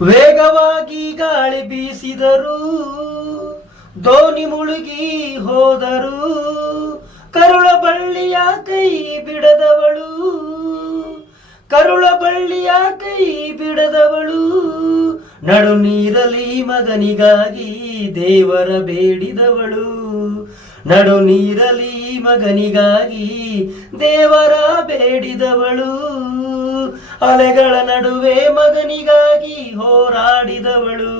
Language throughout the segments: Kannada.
ವೇಗವಾಗಿ ಗಾಳಿ ಬೀಸಿದರು, ದೋಣಿ ಮುಳುಗಿ ಹೋದರು. ಕರುಳ ಬಳ್ಳಿಯ ಕೈ ಬಿಡದವಳು, ಕರುಳ ಬಳ್ಳಿಯ ಕೈ ಬಿಡದವಳು. ನಡು ನೀರಲಿ ಮಗನಿಗಾಗಿ ದೇವರ ಬೇಡಿದವಳು, ನಡು ನೀರಲಿ ಮಗನಿಗಾಗಿ ದೇವರ ಬೇಡಿದವಳು. ಅಲೆಗಳ ನಡುವೆ ಮಗನಿಗಾಗಿ ಹೋರಾಡಿದವಳು,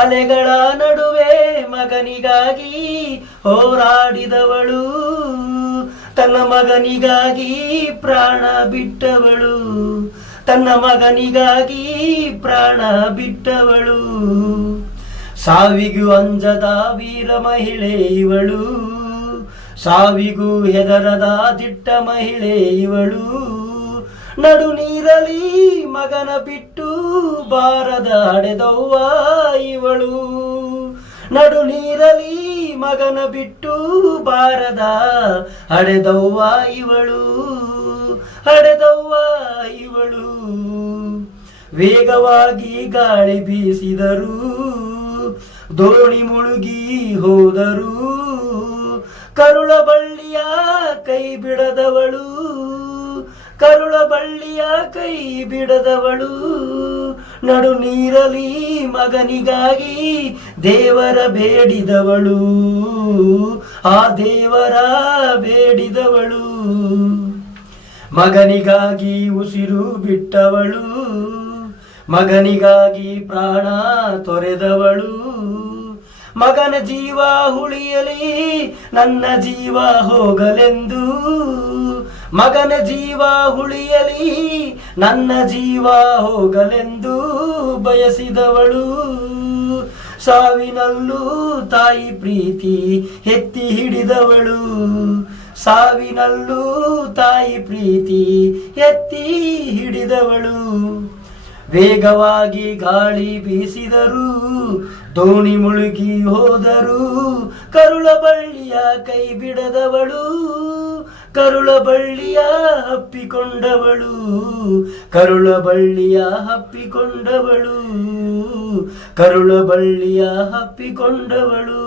ಅಲೆಗಳ ನಡುವೆ ಮಗನಿಗಾಗಿ ಹೋರಾಡಿದವಳು. ತನ್ನ ಮಗನಿಗಾಗಿ ಪ್ರಾಣ ಬಿಟ್ಟವಳು, ತನ್ನ ಮಗನಿಗಾಗಿ ಪ್ರಾಣ ಬಿಟ್ಟವಳು. ಸಾವಿಗೂ ಅಂಜದ ವೀರ ಮಹಿಳೆ ಇವಳು, ಸಾವಿಗೂ ಹೆದರದ ದಿಟ್ಟ ಮಹಿಳೆ ಇವಳು. ನಡು ನೀರಲಿ ಮಗನ ಬಿಟ್ಟು ಬಾರದ ಹಡೆದವ್ವ ಇವಳು, ನಡು ನೀರಲಿ ಮಗನ ಬಿಟ್ಟು ಬಾರದ ಹಡೆದವ್ವ ಇವಳು, ಹಡೆದವ್ವ ಇವಳು. ವೇಗವಾಗಿ ಗಾಳಿ ಬೀಸಿದರು, ದೋಣಿ ಮುಳುಗಿ ಹೋದರು. ಕರುಳ ಬಳ್ಳಿಯ ಕೈ ಬಿಡದವಳು, ಕರುಳ ಬಳ್ಳಿಯ ಕೈ ಬಿಡದವಳು. ನಡು ನೀರಲಿ ಮಗನಿಗಾಗಿ ದೇವರ ಬೇಡಿದವಳು, ಆ ದೇವರ ಬೇಡಿದವಳು. ಮಗನಿಗಾಗಿ ಉಸಿರು ಬಿಟ್ಟವಳು, ಮಗನಿಗಾಗಿ ಪ್ರಾಣ ತೊರೆದವಳು. ಮಗನ ಜೀವ ಉಳಿಯಲಿ ನನ್ನ ಜೀವ ಹೋಗಲೆಂದು, ಮಗನ ಜೀವ ಉಳಿಯಲಿ ನನ್ನ ಜೀವ ಹೋಗಲೆಂದು ಬಯಸಿದವಳು. ಸಾವಿನಲ್ಲೂ ತಾಯಿ ಪ್ರೀತಿ ಎತ್ತಿ ಹಿಡಿದವಳು, ಸಾವಿನಲ್ಲೂ ತಾಯಿ ಪ್ರೀತಿ ಎತ್ತಿ ಹಿಡಿದವಳು. ವೇಗವಾಗಿ ಗಾಳಿ ಬೀಸಿದರು, ದೋಣಿ ಮುಳುಗಿ ಹೋದರು. ಕರುಳ ಬಳ್ಳಿಯ ಕೈ ಬಿಡದವಳು, ಕರುಳ ಬಳ್ಳಿಯ ಹಪ್ಪಿಕೊಂಡವಳು, ಕರುಳ ಬಳ್ಳಿಯ ಹಪ್ಪಿಕೊಂಡವಳು, ಕರುಳ ಬಳ್ಳಿಯ ಹಪ್ಪಿಕೊಂಡವಳು.